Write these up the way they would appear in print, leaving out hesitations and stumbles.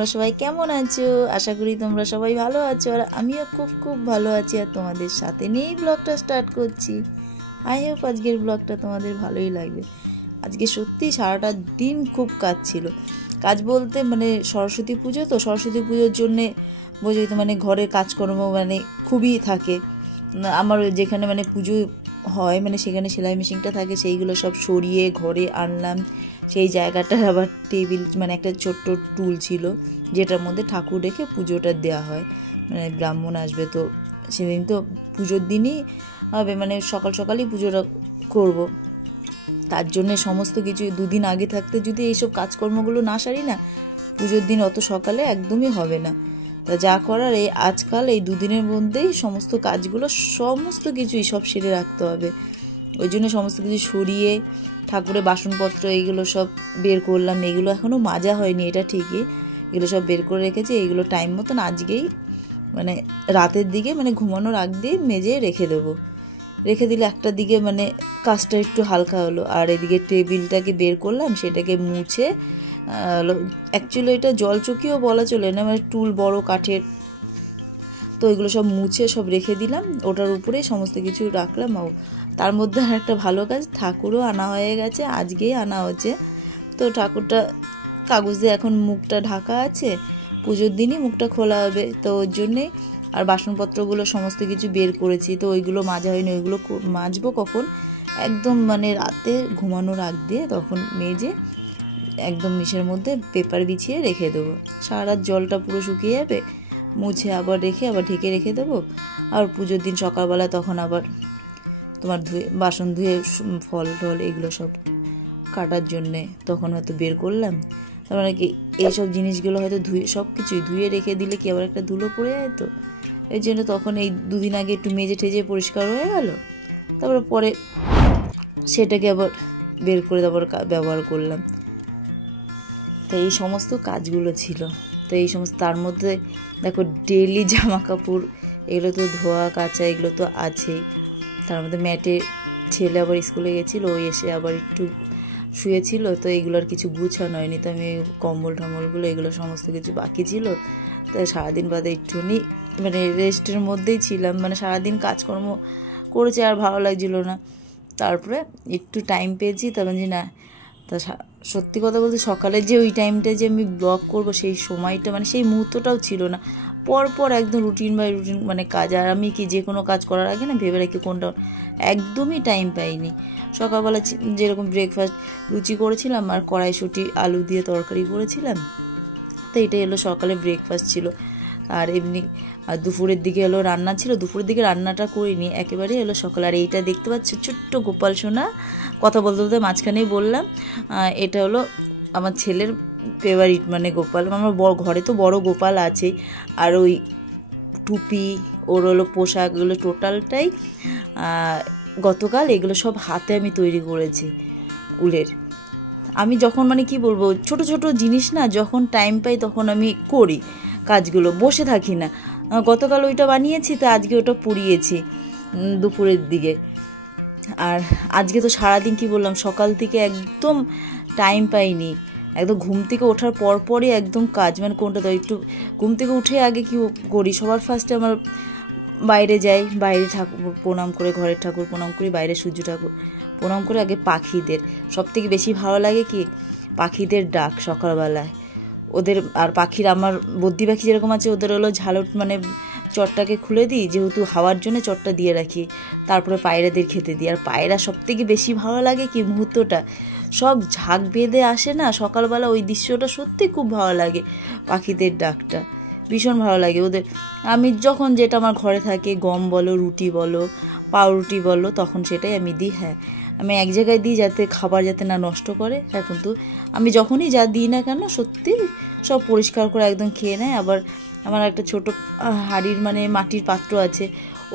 তোমরা সবাই কেমন আছো? আশা করি তোমরা সবাই ভালো আছো, আর আমিও খুব খুব ভালো আছি। আর তোমাদের সাথে নিয়েই ব্লগটা স্টার্ট করছি। আই হোপ আজকের ব্লগটা তোমাদের ভালোই লাগবে। আজকে সত্যি সারাটা দিন খুব কাজ ছিল। কাজ বলতে মানে সরস্বতী পুজো, তো সরস্বতী পুজোর জন্যে বোঝোই তো, মানে ঘরের কাজকর্ম মানে খুবই থাকে। আমার যেখানে মানে পুজো হয় মানে সেখানে সেলাই মেশিনটা থাকে, সেইগুলো সব সরিয়ে ঘরে আনলাম। সেই জায়গাটার আবার টেবিল মানে একটা ছোট্ট টুল ছিল যেটার মধ্যে ঠাকুর রেখে পুজোটা দেওয়া হয়, মানে ব্রাহ্মণ আসবে তো সেদিন, তো পুজোর দিনই হবে, মানে সকাল সকালই পুজোটা করব। তার জন্যে সমস্ত কিছু দুদিন আগে থাকতে যদি এইসব কাজকর্মগুলো না সারি না, পুজোর দিন অত সকালে একদমই হবে না। তা যা করার এই আজকাল এই দুদিনের মধ্যেই সমস্ত কাজগুলো সমস্ত কিছুই সব সেরে রাখতে হবে। ওই জন্য সমস্ত কিছু সরিয়ে ঠাকুরের বাসনপত্র এইগুলো সব বের করলাম। এগুলো এখনও মাজা হয়নি, এটা ঠিকই, এগুলো সব বের করে রেখেছি। এইগুলো টাইম মতন আজকেই মানে রাতের দিকে মানে ঘুমানোর আগ দিয়ে মেজে রেখে দেবো। রেখে দিলে একটা দিকে মানে কাজটা একটু হালকা হলো। আর এদিকে টেবিলটাকে বের করলাম, সেটাকে মুছে, অ্যাকচুয়ালি এটা জলচকিও বলা চলে না, মানে টুল বড় কাঠের, তো এগুলো সব মুছে সব রেখে দিলাম। ওটার উপরে সমস্ত কিছু রাখলাম। তার মধ্যে আর একটা ভালো কাজ, ঠাকুরও আনা হয়ে গেছে, আজকেই আনা হচ্ছে। তো ঠাকুরটা কাগজ দিয়ে এখন মুখটা ঢাকা আছে, পুজোর দিনই মুখটা খোলা হবে, তো ওর জন্যে। আর বাসনপত্রগুলো সমস্ত কিছু বের করেছি, তো ওইগুলো মাজা হয়নি, ওইগুলো মাজবো কখন, একদম মানে রাতে ঘুমানোর আগ দিয়ে তখন মেজে একদম মিশের মধ্যে পেপার বিছিয়ে রেখে দেবো। সারা রাত জলটা পুরো শুকিয়ে যাবে, মুছে আবার রেখে আবার ঢেকে রেখে দেবো। আর পুজোর দিন সকালবেলা তখন আবার তোমার বাসন ধুয়ে ফল টল এগুলো সব কাটার জন্যে তখন হয়তো বের করলাম। তার মানে কি এইসব জিনিসগুলো হয়তো ধুয়ে সব কিছুই ধুয়ে রেখে দিলে কি আবার একটা ধুলো পড়ে যায়, তো এই জন্য তখন এই দুদিন আগে একটু মেজে ঠেজে পরিষ্কার হয়ে গেল। তারপরে পরে সেটাকে আবার বের করে আবার ব্যবহার করলাম। তো এই সমস্ত কাজগুলো ছিল। তো এই সমস্ত, তার মধ্যে দেখো ডেলি জামা কাপড় এগুলো তো ধোয়া কাচা এগুলো তো আছেই। তার মধ্যে ম্যাটে ছেলে আবার স্কুলে গেছিলো, ওই এসে আবার একটু শুয়েছিল, তো এগুলো আর কিছু গুছানো হয়নি। তো আমি কম্বল টম্বলগুলো এগুলো সমস্ত কিছু বাকি ছিল, তাই সারাদিন বাদে একটুখানি মানে রেস্টের মধ্যেই ছিলাম, মানে সারাদিন কাজকর্ম করেছি আর ভালো লাগছিল না। তারপরে একটু টাইম পেয়েছি, তখন যে না, তা সত্যি কথা বলতে সকালে যে ওই টাইমটা যে আমি ব্লগ করব সেই সময়টা মানে সেই মুহূর্তটাও ছিল না। পরপর একদম রুটিন বাই রুটিন মানে কাজ। আর আমি কি যে কোনো কাজ করার আগে না ভেবে রাখি কোনটা, একদমই টাইম পাইনি। সকালবেলা যেরকম ব্রেকফাস্ট লুচি করেছিলাম আর কড়াইশুঁটি আলু দিয়ে তরকারি করেছিলাম, তো এটাই হলো সকালে ব্রেকফাস্ট ছিল। আর এমনি দুপুরের দিকে হলো রান্না ছিল, দুপুরের দিকে রান্নাটা করিনি, একেবারে হলো সকাল। আর এইটা দেখতে পাচ্ছ ছোট্ট গোপাল সোনা, কথা বলতে বলতে মাঝখানেই বললাম, এটা হলো আমার ছেলের ফেভারিট মানে গোপাল। আমার ঘরে তো বড় গোপাল আছে, আর ওই টুপি ওর হলো পোশাক এগুলো টোটালটাই গতকাল এগুলো সব হাতে আমি তৈরি করেছি উলের। আমি যখন মানে কি বলবো, ছোট ছোট জিনিস না যখন টাইম পাই তখন আমি করি কাজগুলো, বসে থাকি না। গতকাল ওইটা বানিয়েছি, তো আজকে ওটা পুড়িয়েছি দুপুরের দিকে। আর আজকে তো সারাদিন কি বললাম, সকাল থেকে একদম টাইম পাইনি, একদম ঘুম থেকে ওঠার পরপরই একদম কাজ, মানে কোনটা তো একটু ঘুম থেকে উঠে আগে কি করি, সবার ফার্স্টে আমার বাইরে যাই, বাইরে ঠাকুর প্রণাম করে, ঘরের ঠাকুর প্রণাম করি, বাইরে সূর্য ঠাকুর প্রণাম করে, আগে পাখিদের সবথেকে বেশি ভালো লাগে কি পাখিদের ডাক সকালবেলায় ওদের। আর পাখির আমার বদ্যি পাখি যেরকম আছে, ওদের হলো ঝালট মানে চটটাকে খুলে দিই, যেহেতু হাওয়ার জন্য চটটা দিয়ে রাখি, তারপরে পায়রাদের খেতে দিই। আর পায়রা সবথেকে বেশি ভালো লাগে কি মুহূর্তটা, সব ঝাঁক বেঁধে আসে না সকালবেলা, ওই দৃশ্যটা সত্যি খুব ভালো লাগে। পাখিদের ডাকটা ভীষণ ভালো লাগে ওদের। আমি যখন যেটা আমার ঘরে থাকে, গম বলো রুটি বলো পাউরুটি বলো, তখন সেটাই আমি দিই। হ্যাঁ, আমি এক জায়গায় দিই যাতে খাবার যাতে না নষ্ট করে। হ্যাঁ, কিন্তু আমি যখনই যা দিই না কেন সত্যি সব পরিষ্কার করে একদম খেয়ে নেয়। আবার আমার একটা ছোট হাঁড়ির মানে মাটির পাত্র আছে,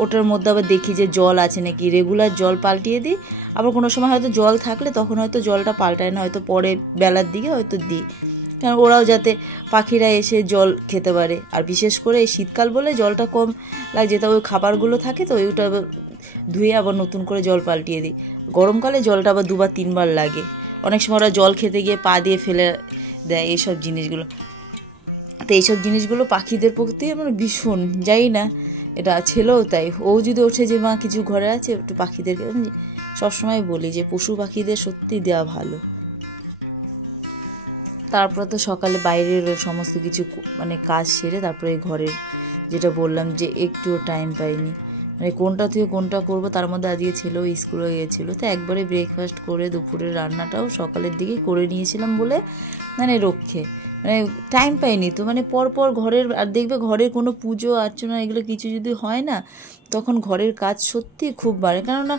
ওটার মধ্যে আবার দেখি যে জল আছে নাকি, রেগুলার জল পাল্টিয়ে দিই। আবার কোনো সময় হয়তো জল থাকলে তখন হয়তো জলটা পাল্টায় না, হয়তো পরে বেলার দিকে হয়তো দিই, কারণ ওরাও যাতে পাখিরা এসে জল খেতে পারে। আর বিশেষ করে এই শীতকাল বলে জলটা কম লাগে, তা ওই খাবারগুলো থাকে, তো ওইটা আবার ধুয়ে আবার নতুন করে জল পাল্টিয়ে দিই। গরমকালে জলটা আবার 2-3 বার লাগে, অনেক সময় ওরা জল খেতে গিয়ে পা দিয়ে ফেলে দেয় এইসব জিনিসগুলো। তো এইসব জিনিসগুলো পাখিদের প্রতি আমার ভীষণ, যাই না এটা ছেলেও তাই, ও যদি ওঠে যে মা কিছু ঘরে আছে একটু পাখিদেরকে, আমি সবসময় বলি যে পশু পাখিদের সত্যি দেওয়া ভালো। তারপরে তো সকালে বাইরের সমস্ত কিছু মানে কাজ সেরে তারপরে ঘরের যেটা বললাম যে একটুও টাইম পাইনি, মানে কোনটা থেকে কোনটা করবো, তার মধ্যে আজকে ছেলেও স্কুলে গিয়েছিলো, তো একবারে ব্রেকফাস্ট করে দুপুরের রান্নাটাও সকালের দিকেই করে নিয়েছিলাম বলে মানে রক্ষে, মানে টাইম পাইনি তো, মানে পরপর ঘরের, আর দেখবে ঘরের কোনো পুজো অর্চনা এগুলো কিছু যদি হয় না তখন ঘরের কাজ সত্যি খুব বাড়ে, কেননা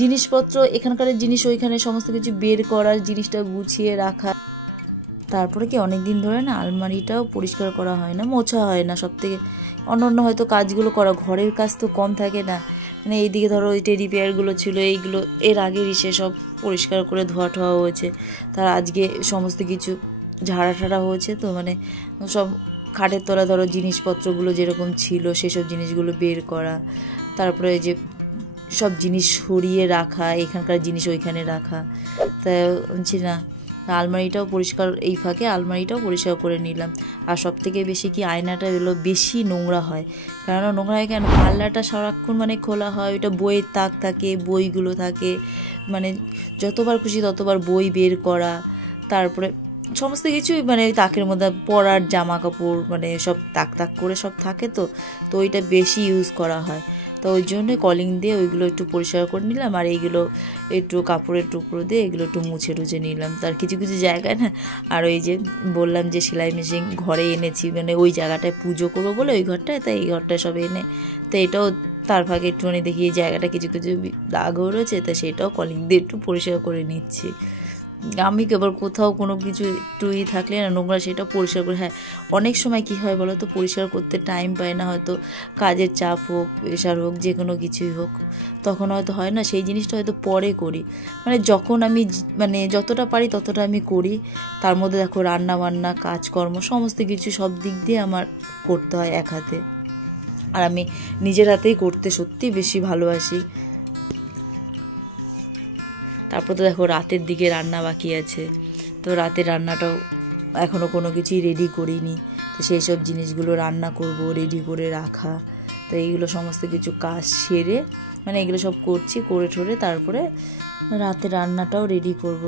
জিনিসপত্র এখানকার জিনিস ওইখানে সমস্ত কিছু বের করার, জিনিসটা গুছিয়ে রাখা, তারপরে কি অনেক দিন ধরে না আলমারিটাও পরিষ্কার করা হয় না, মোছা হয় না, সব থেকে অন্য হয়তো কাজগুলো করা, ঘরের কাজ তো কম থাকে না, মানে এইদিকে ধরো ওই টেডি পেয়ারগুলো ছিল, এইগুলো এর আগের ইসে সব পরিষ্কার করে ধোয়া ঠোয়া হয়েছে, তার আজকে সমস্ত কিছু ঝাড়া ঠাড়া হয়েছে, তো মানে সব খাটের তলা ধরো জিনিসপত্রগুলো যেরকম ছিল সেসব জিনিসগুলো বের করা, তারপরে যে সব জিনিস সরিয়ে রাখা, এখানকার জিনিস ওইখানে রাখা, তা বলছি না আলমারিটাও পরিষ্কার, এই ফাঁকে আলমারিটাও পরিষ্কার করে নিলাম। আর সব থেকে বেশি কি আয়নাটা এগুলো বেশি নোংরা হয়, কেননা নোংরা হয় কেন, পাল্লাটা সারাক্ষণ মানে খোলা হয়, ওইটা বইয়ের তাক থাকে, বইগুলো থাকে, মানে যতবার খুশি ততবার বই বের করা, তারপরে সমস্ত কিছুই মানে ওই তাকের মধ্যে পরার জামা কাপড় মানে সব তাক তাক করে সব থাকে, তো ওইটা বেশি ইউজ করা হয়, তো ওই জন্য কলিং দিয়ে ওইগুলো একটু পরিষ্কার করে নিলাম, আর এইগুলো একটু কাপড়ের টুকরো দিয়ে এগুলো একটু মুছে টুছে নিলাম, তার কিছু কিছু জায়গায় না, আর ওই যে বললাম যে সেলাই মেশিন ঘরে এনেছি, মানে ওই জায়গাটায় পুজো করবো বলে ওই ঘরটায়, তাই এই ঘরটায় সব এনে, তো এটাও তার ফাঁকে একটুখানি দেখি এই জায়গাটা কিছু কিছু দাগও রয়েছে, তা সেটাও কলিং দিয়ে একটু পরিষ্কার করে নিচ্ছি। আমি কেবল কোথাও কোনো কিছু একটু থাকলে না নোংরা সেটা পরিষ্কার করে, হ্যাঁ অনেক সময় কী হয় বলো তো, পরিষ্কার করতে টাইম পায় না, হয়তো কাজের চাপ হোক, প্রেশার হোক, যে কোনো কিছুই হোক, তখন হয়তো হয় না, সেই জিনিসটা হয়তো পরে করি, মানে যখন আমি মানে যতটা পারি ততটা আমি করি, তার মধ্যে দেখো রান্না বান্না কাজকর্ম সমস্ত কিছু সব দিক দিয়ে আমার করতে হয় এক হাতে, আর আমি নিজের হাতেই করতে সত্যিই বেশি ভালোবাসি। তারপর তো দেখো রাতের দিকে রান্না বাকি আছে, তো রাতের রান্নাটাও এখনও কোনো কিছুই রেডি করিনি, তো সেই সব জিনিসগুলো রান্না করব, রেডি করে রাখা, তো এইগুলো সমস্ত কিছু কাজ সেরে মানে এগুলো সব করছি, করে ঠোরে তারপরে রাতে রান্নাটাও রেডি করব।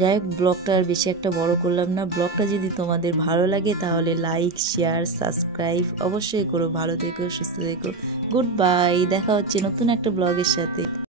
যাই হোক, ব্লগটা আর বেশি একটা বড় করলাম না, ব্লগটা যদি তোমাদের ভালো লাগে তাহলে লাইক শেয়ার সাবস্ক্রাইব অবশ্যই করো, ভালো থেকো সুস্থ থেকো, গুড বাই, দেখা হচ্ছে নতুন একটা ব্লগের সাথে।